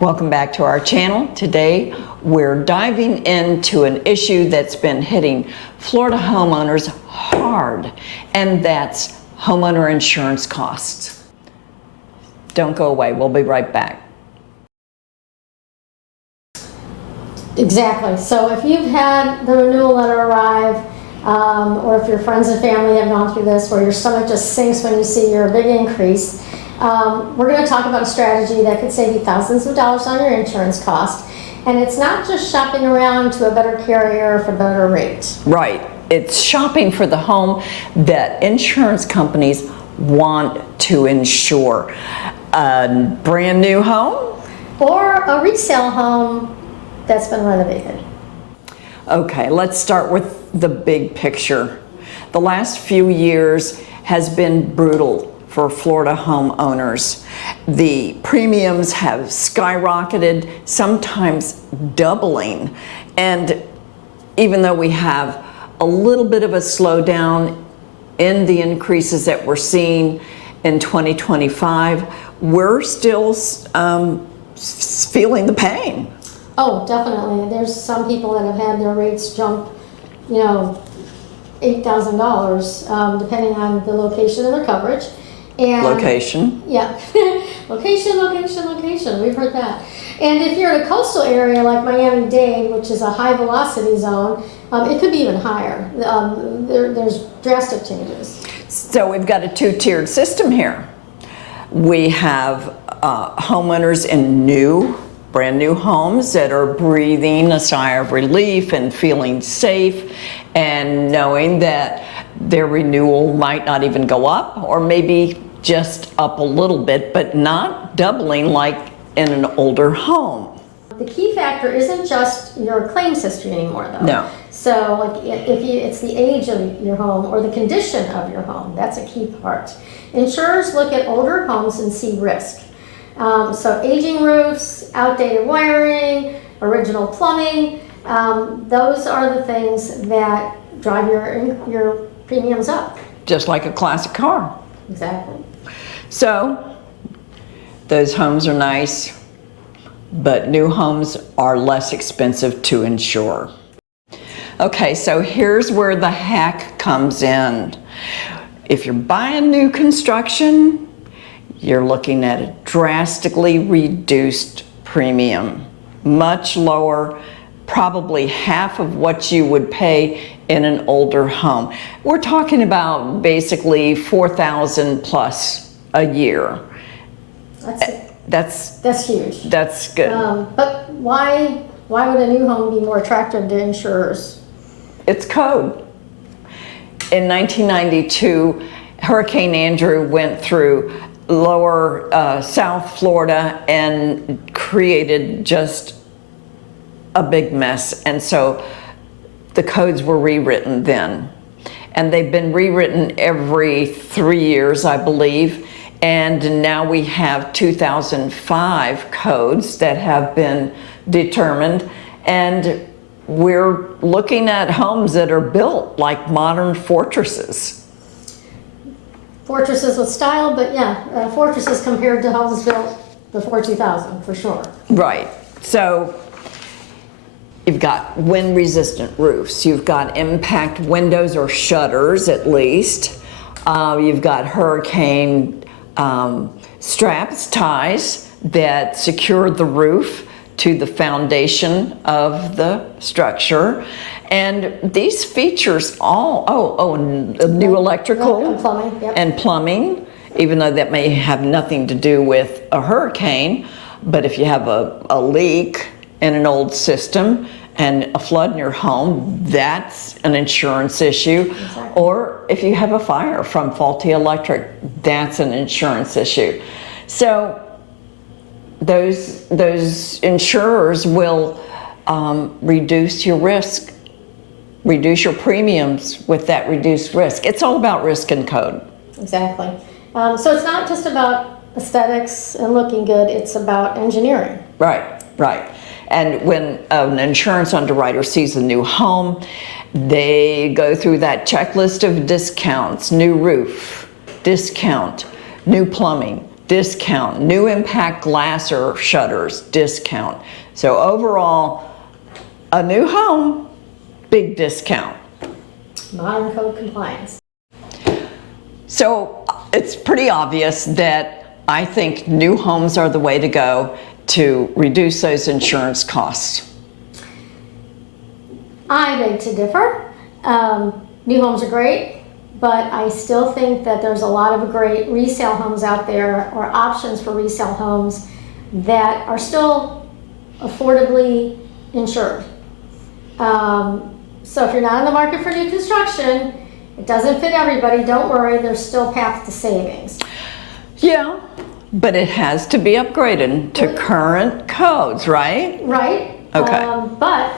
Welcome back to our channel. Today we're diving into an issue that's been hitting Florida homeowners hard, and that's homeowner insurance costs. Don't go away, we'll be right back. Exactly. So if you've had the renewal letter arrive, or if your friends and family have gone through this where your stomach just sinks when you see your big increase, we're going to talk about a strategy that could save you thousands of dollars on your insurance cost. And it's not just shopping around to a better carrier for better rates. Right. It's shopping for the home that insurance companies want to insure. A brand new home? Or a resale home that's been renovated. Okay, let's start with the big picture. The last few years has been brutal for Florida homeowners. The premiums have skyrocketed, sometimes doubling. And even though we have a little bit of a slowdown in the increases that we're seeing in 2025, we're still feeling the pain. Oh, definitely. There's some people that have had their rates jump, $8,000, depending on the location and their coverage. And Location. Yeah. Location. We've heard that. And if you're in a coastal area like Miami-Dade, which is a high velocity zone, it could be even higher. There's drastic changes. So we've got a two-tiered system here. We have homeowners in brand new homes that are breathing a sigh of relief and feeling safe and knowing that their renewal might not even go up, or maybe just up a little bit, but not doubling like in an older home. The key factor isn't just your claims history anymore, though. No. So, like, it's the age of your home or the condition of your home. That's a key part. Insurers look at older homes and see risk. So, aging roofs, outdated wiring, original plumbing, those are the things that drive your premiums up. Just like a classic car. Exactly. So, those homes are nice, but new homes are less expensive to insure. Okay, so here's where the hack comes in. If you're buying new construction, you're looking at a drastically reduced premium, much lower, probably half of what you would pay in an older home. We're talking about basically $4,000 plus a year. That's huge. That's good. But why would a new home be more attractive to insurers? It's code. In 1992, Hurricane Andrew went through lower South Florida and created just a big mess. And so the codes were rewritten then. And they've been rewritten every 3 years, I believe. And now we have 2005 codes that have been determined. And we're looking at homes that are built like modern fortresses. Fortresses with style, but yeah, fortresses compared to homes built before 2000, for sure. Right. So you've got wind-resistant roofs. You've got impact windows or shutters, at least. You've got hurricane straps, ties that secure the roof to the foundation of the structure. And these features all, and new electrical and plumbing, yep. And plumbing, even though that may have nothing to do with a hurricane, but if you have a leak in an old system and a flood in your home, that's an insurance issue. Exactly. Or if you have a fire from faulty electric, that's an insurance issue. So those insurers will reduce your risk, reduce your premiums with that reduced risk. It's all about risk and code. Exactly. So it's not just about aesthetics and looking good, it's about engineering. Right. And when an insurance underwriter sees a new home, they go through that checklist of discounts: new roof, discount, new plumbing, discount. New impact glass or shutters, discount. So overall, a new home, big discount. Modern code compliance. So it's pretty obvious that I think new homes are the way to go to reduce those insurance costs. I beg to differ. New homes are great, but I still think that there's a lot of great resale homes out there, or options for resale homes that are still affordably insured. So if you're not in the market for new construction, it doesn't fit everybody, don't worry, there's still path to savings. Yeah, but it has to be upgraded to current codes, right? Right. Okay. But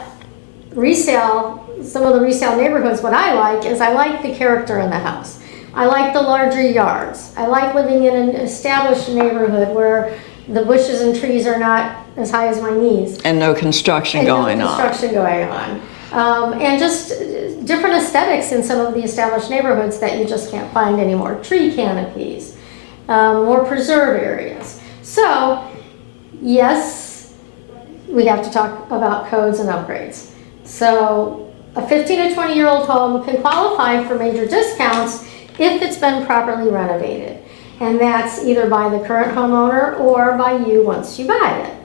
resale, some of the resale neighborhoods, what I like is I like the character in the house. I like the larger yards. I like living in an established neighborhood where the bushes and trees are not as high as my knees. And no construction going on. Construction going on. And just different aesthetics in some of the established neighborhoods that you just can't find anymore. Tree canopies, more preserve areas. So, yes, we have to talk about codes and upgrades. So, a 15 to 20-year-old home can qualify for major discounts if it's been properly renovated. And that's either by the current homeowner or by you once you buy it.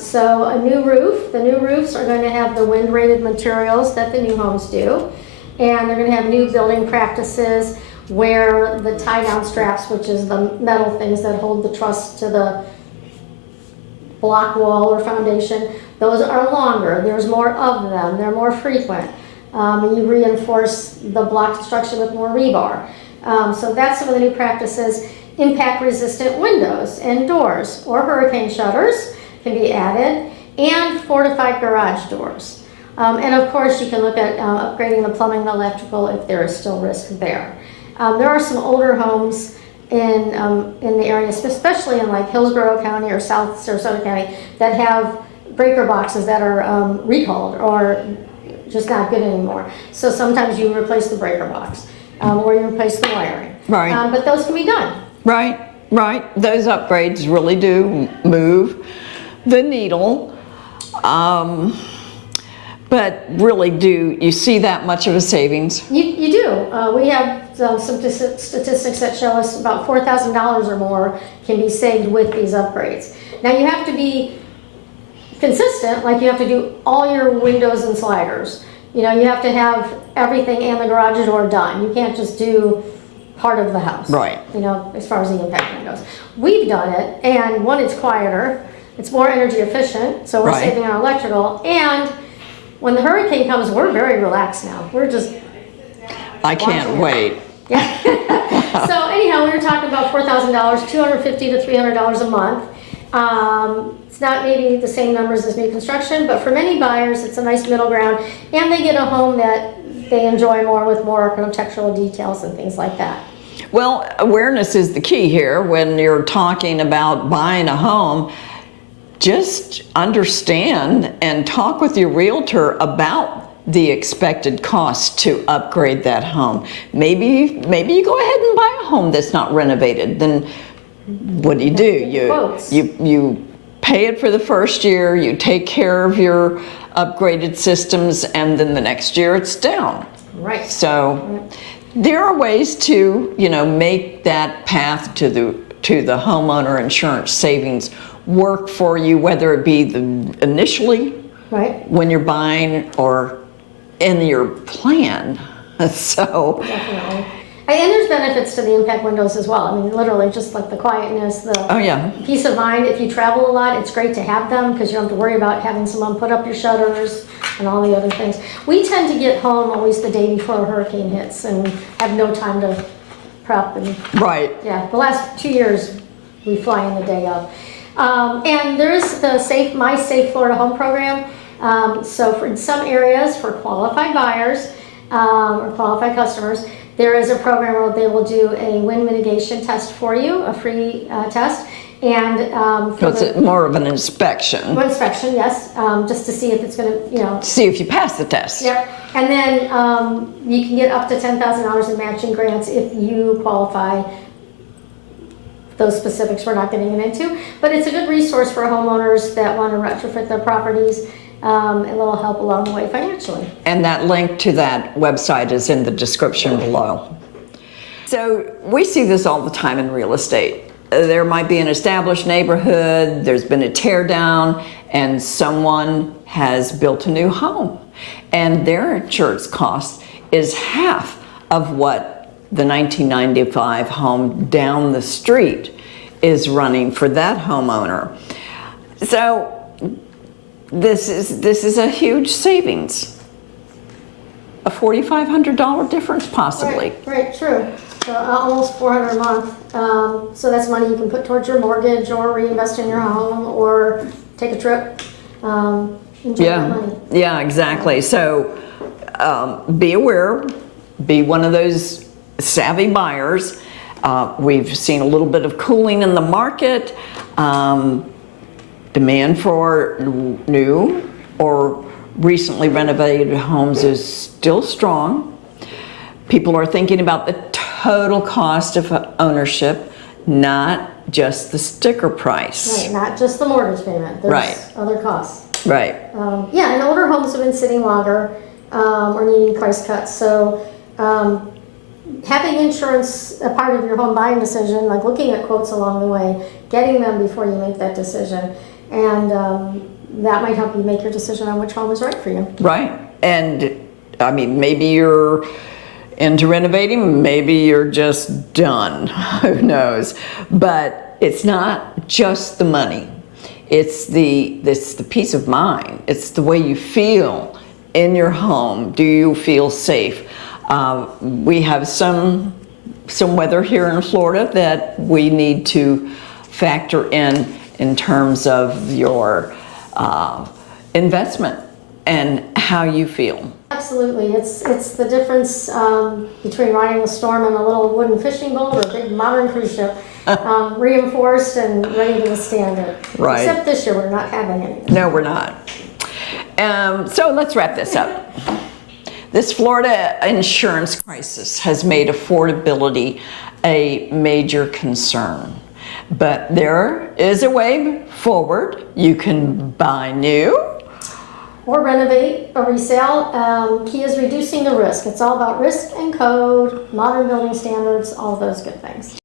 So a new roof, the new roofs are going to have the wind-rated materials that the new homes do. And they're going to have new building practices where the tie-down straps, which is the metal things that hold the truss to the block wall or foundation, those are longer. There's more of them. They're more frequent. And you reinforce the block construction with more rebar. So that's some of the new practices. Impact-resistant windows and doors or hurricane shutters can be added, and fortified garage doors. And of course, you can look at upgrading the plumbing and electrical if there is still risk there. There are some older homes in the area, especially in like Hillsborough County or South Sarasota County, that have breaker boxes that are recalled or just not good anymore. So sometimes you replace the breaker box or you replace the wiring. Right. But those can be done. Right, right. Those upgrades really do move the needle. But really, do you see that much of a savings? You do. We have some statistics that show us about $4,000 or more can be saved with these upgrades. Now you have to be consistent, like you have to do all your windows and sliders. You know, you have to have everything and the garage door done. You can't just do part of the house. Right. You know, as far as the impact windows. We've done it, and one, it's quieter, it's more energy efficient, so we're saving on electrical, and when the hurricane comes, we're very relaxed now. We're just I can't wait. Yeah. So anyhow, we were talking about $4,000, $250 to $300 a month. It's not maybe the same numbers as new construction, but for many buyers, it's a nice middle ground, and they get a home that they enjoy more with more architectural details and things like that. Well, awareness is the key here when you're talking about buying a home. Just understand and talk with your realtor about the expected cost to upgrade that home. Maybe you go ahead and buy a home that's not renovated. Then what do? You pay it for the first year, you take care of your upgraded systems, and then the next year it's down. Right. So there are ways to, make that path to the homeowner insurance savings work for you, whether it be initially when you're buying or in your plan. So definitely. And there's benefits to the impact windows as well. I mean, literally, just like the quietness, the peace of mind. If you travel a lot, it's great to have them because you don't have to worry about having someone put up your shutters and all the other things. We tend to get home always the day before a hurricane hits and have no time to prep. And, yeah, the last 2 years, we fly in the day of. And there is the My Safe Florida Home program. So in some areas, for qualified buyers or qualified customers, there is a program where they will do a wind mitigation test for you, a free test. And so it's more of an inspection. An inspection, yes, just to see if it's going to, see if you pass the test. Yep. And then you can get up to $10,000 in matching grants if you qualify those specifics we're not getting into, but it's a good resource for homeowners that want to retrofit their properties. A little help along the way financially. And that link to that website is in the description below. So we see this all the time in real estate. There might be an established neighborhood, there's been a tear down, and someone has built a new home. And their insurance cost is half of what the 1995 home down the street is running for that homeowner. So this is a huge savings. A $4,500 difference possibly. Right, true. So almost $400 a month. So that's money you can put towards your mortgage or reinvest in your home or take a trip. Enjoy that money. Yeah, exactly. So be aware, be one of those savvy buyers. We've seen a little bit of cooling in the market. Demand for new or recently renovated homes is still strong. People are thinking about the total cost of ownership, not just the sticker price. Right, not just the mortgage payment. There's Right. other costs. Right. Yeah, and older homes have been sitting longer or needing price cuts. So having insurance a part of your home buying decision, like looking at quotes along the way, getting them before you make that decision, and that might help you make your decision on which home is right for you. Right. And I mean, maybe you're into renovating, maybe you're just done. Who knows? But it's not just the money. It's the peace of mind. It's the way you feel in your home. Do you feel safe? We have some weather here in Florida that we need to factor in terms of your investment and how you feel. Absolutely, it's the difference between riding a storm in a little wooden fishing boat or a big modern cruise ship, reinforced and ready to withstand it. Right. Except this year we're not having any. No, we're not. So let's wrap this up. This Florida insurance crisis has made affordability a major concern. But there is a way forward. You can buy new. Or renovate or resale. Key is reducing the risk. It's all about risk and code, modern building standards, all those good things.